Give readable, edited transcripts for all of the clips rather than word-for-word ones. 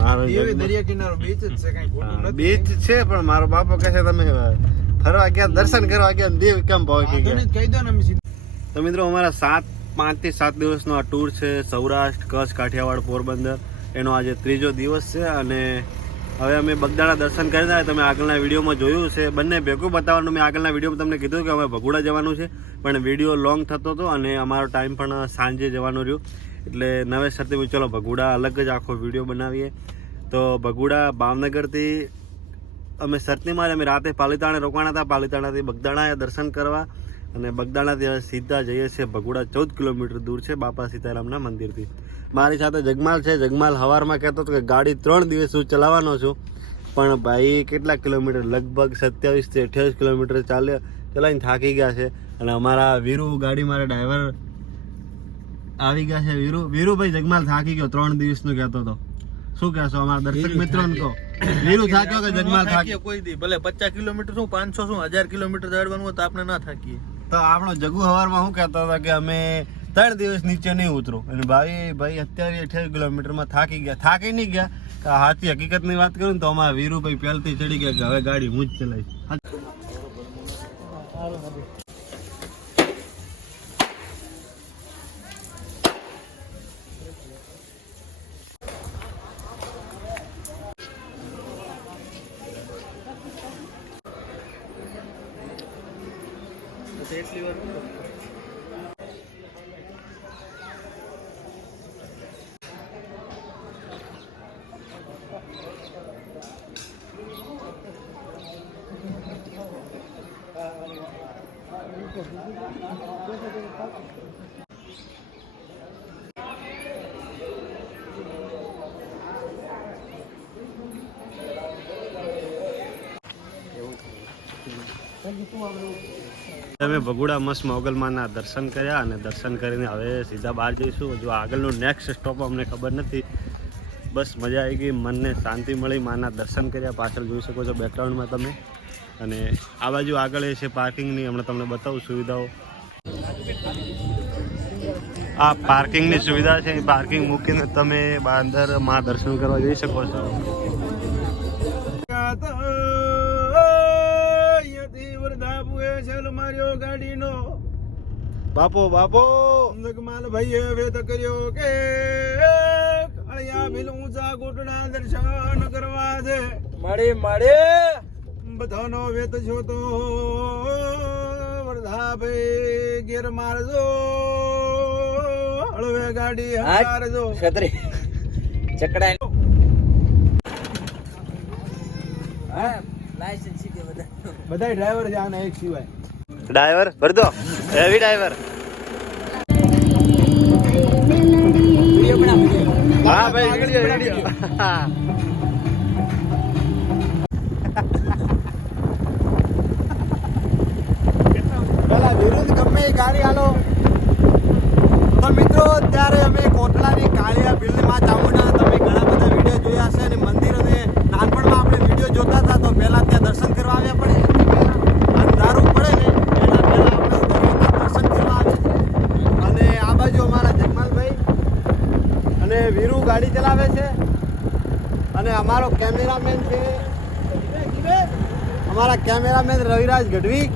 મારો દરિયા કિનારો બીચ જ છે, કઈ ખોટું નથી. બીચ છે, પણ મારો બાપો કહે છે તમે ફરવા ગયા, દર્શન કરવા ગયા, દેવ કેમ પહોંચી ગયા? કહી દો ને અમે સીધું. તો મિત્રો અમારા 5 થી 7 દિવસનો આ ટૂર છે, સૌરાષ્ટ્ર, કચ્છ, કાઠિયાવાડ, પોરબંદર. એનો આજે 3જો દિવસ છે અને હવે અમે બગદાણા દર્શન કરીને આવ્યા. તમે આગળના વિડીયોમાં જોયું છે, બંને ભેગું બતાવવાનું. મેં આગળના વિડીયોમાં તમને કીધું કે અમે ભગુડા જવાનું છે, પણ વિડીયો લોંગ થતો હતો અને અમારો ટાઈમ પણ સાંજે જવાનું રહ્યું, એટલે નવેસરથી ચલો ભગુડા અલગ જ આખો વિડીયો બનાવીએ. તો ભગુડા ભાવનગરથી અમે સરતી મારી, અમે રાતે પાલીતાણા રોકાણા હતા. પાલીતાણાથી બગદાણા દર્શન કરવા અને બગદાણાથી હવે સીધા જઈએ છીએ ભગુડા. 14 કિલોમીટર દૂર છે બાપા સીતારામના મંદિરથી. મારી સાથે જગમાલ છે. જગમાલ સવારમાં કહેતો હતો કે ગાડી 3 દિવસ હું ચલાવવાનો છું, પણ ભાઈ કેટલા કિલોમીટર, લગભગ 27 થી 28 કિલોમીટર ચલાવીને થાકી ગયા છે. અને અમારા વીરુ ગાડી મારા ડ્રાઈવર આવી ગયા છે. વીરુભાઈ જગમાલ થાકી ગયો, 3 દિવસનું કહેતો હતો. શું કહેશો અમારા દર્શક મિત્રોને? કહો વીરુ થાક્યો કે જગમાલ થાક્યો? કોઈ દી ભલે 50 કિલોમીટર શું 500 શું 1000 કિલોમીટર દોડવાનું હોય તો આપણે ના થાકીએ. તો આપણો જગુ સવારમાં શું કહેતો હતો કે અમે 3 દિવસ નીચે નહીં ઉતરો, અને ભાઈ અત્યારે 28 કિલોમીટરમાં થાકી નહીં ગયા. હાથી હકીકતની વાત કરું ને તો અમારા વીરુભાઈ પહેલથી ચડી ગયા કે હવે ગાડી હું જ ચલાવીશ. એટલી વાર અમે ભગુડા મસ્ત મોગલમાના દર્શન કર્યા અને દર્શન કરીને હવે સીધા બહાર જઈશું. જો આગળનું નેક્સ્ટ સ્ટોપ અમને ખબર નથી. બસ મજા આવી ગઈ, મનને શાંતિ મળી, માના દર્શન કર્યા. પાછળ જોઈ શકો છો બેકગ્રાઉન્ડમાં તમે. અને આ બાજુ આગળ એ છે પાર્કિંગની, હમણાં તમને બતાવું સુવિધાઓ. આ પાર્કિંગની સુવિધા છે, પાર્કિંગ મૂકીને તમે અંદર માં દર્શન કરવા જઈ શકો છો. ગાડીનો બાપો જગમાલ ભાઈ હવે તો કર્યો કે અળિયા ભીલ ઊંચા ઘૂંટણા દર્શન કરવા છે. મળે બધાનો વેત છો તો વરધા ભાઈ ગેર મારજો, હળવે ગાડી હારજો. છત્રી ચકડા લાયસન્સ સીધે બધા ડ્રાઈવર છે આના એક સિવાય. ડ્રાઈવર ભરદો, હેવી ડ્રાઈવર. હા ભાઈ વિડિયો. પેલા વિરુદ્ધ ગમે ગાડી હાલો. તો મિત્રો અત્યારે અમે કોટલાની કાળિયા બિલ્ડમાં ચામુંડા, તમે ઘણા બધા વિડીયો જોયા છે અને મંદિર અને નાનપણમાં આપણે વિડીયો જોતા હતા તો પહેલા ત્યાં દર્શન કરવા આવ્યા, પણ અંધારું પડે ને એના પહેલા આપણે દર્શન કરવા આવે. અને આ બાજુ અમારા જગમાલભાઈ અને વીરુ ગાડી ચલાવે છે અને અમારો કેમેરામેન છે રવિરાજ ગઢવી.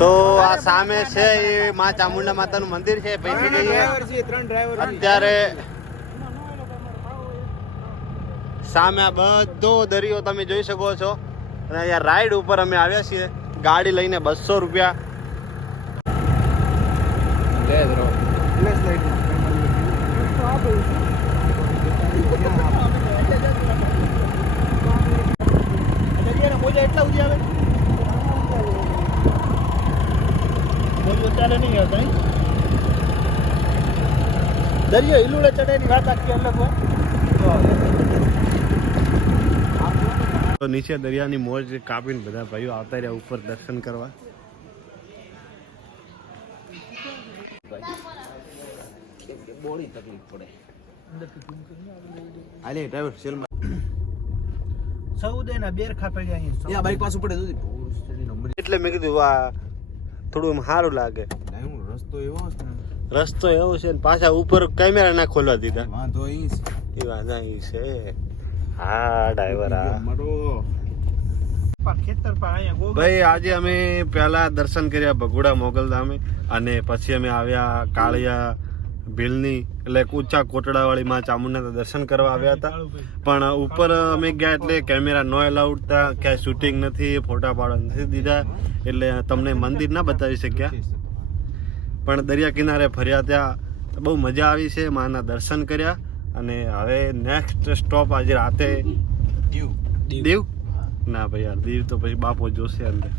તો આ સામે છે એ માં ચામુંડા માતાનું મંદિર છે. પૈકી જઈએ અત્યારે સામે આ બધો દરિયો તમે જોઈ શકો છો. અને અહીંયા રાઈડ ઉપર અમે આવ્યા છીએ ગાડી લઈને. 200 રૂપિયા. એટલા સુધી આવે ચાલે નહીં આવતા. દરિયો હિલુડે ચડે ની વાત આખી અલગ હોય. તો તો નીચે દરિયાની મોજ કાપીને બધા ભાઈઓ આવતા રહ્યા ઉપર દર્શન કરવા. બોડી તકલીફ પડે. આલે ડ્રાઈવર સેલ માં સૌદે ના બેર ખાપેડ્યા અહીં. બાઈક પાછું પડે જુદી. એટલે મેં કીધું વાહ થોડું એમ સારું લાગે. રસ્તો એવો છે ને. રસ્તો એવો છે ને પાછા ઉપર કેમેરા ના ખોલવા દીધા. વાંધો અહીં છે. એ વાંધા ઈ છે. હા ડ્રાઈવર હા. મારો ખેતર પર અહીંયા ભાઈ આજે અમે પહેલા દર્શન કર્યા ભગુડા મોગલધામે અને પછી અમે આવ્યા કાળિયા ભીલની એટલે ઊંચા કોટડાવાળી માં ચામુંડાના દર્શન કરવા આવ્યા હતા. પણ ઉપર અમે ગયા એટલે કેમેરા નો એલાઉડ હતા, ક્યાંય શૂટિંગ નથી, ફોટા પાડવા નથી દીધા, એટલે તમને મંદિર ના બતાવી શક્યા. પણ દરિયા કિનારે ફર્યા ત્યાં બહુ મજા આવી છે, માના દર્શન કર્યા. અને હવે નેક્સ્ટ સ્ટોપ આજે રાતે દીવ. ના ભાઈ યાર દીવ તો પછી બાપો જોશે અંદર.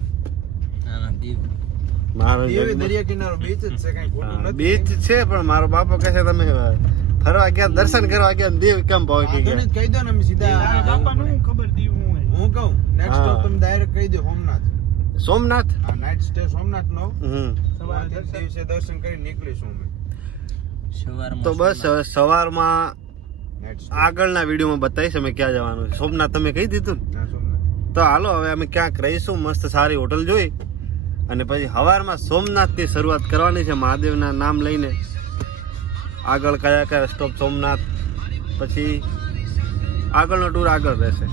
મારો દરિયા કિનારો બીચ જ છે, કઈ ખોટું નથી. બીચ છે પણ મારો બાપો કહે છે તમે ફરવા ગયા દર્શન કરવા ગયા દીવ કેમ પહોંચી વાંધો ગયા. નહીં, કહી દો ને અમે સીધા બાપાનું ખબર દીવ હું હું કહું નેક્સ્ટ હા. સ્ટોપ તમે ડાયરેક્ટ કહી દો સોમનાથ. સોમનાથ. આ નાઇટ સ્ટે સોમનાથ નો સવારે દિવસે દર્શન કરી નીકળીશું અમે. તો બસ હવે સવારમાં નાઇટ સ્ટે આગળના વિડીયોમાં બતાવીશ અમે ક્યાં જવાનું છે. સોમનાથ તમે કહી દીધું ને? ના સોમનાથ. તો હાલો હવે અમે ક્યાંક રહીશું, મસ્ત સારી હોટલ જોઈ અને પછી સવારમાં સોમનાથથી શરૂઆત કરવાની છે મહાદેવના નામ લઈને. આગળ કયા કયા સ્ટોપ સોમનાથ, પછી આગળનો ટૂર આગળ રહેશે.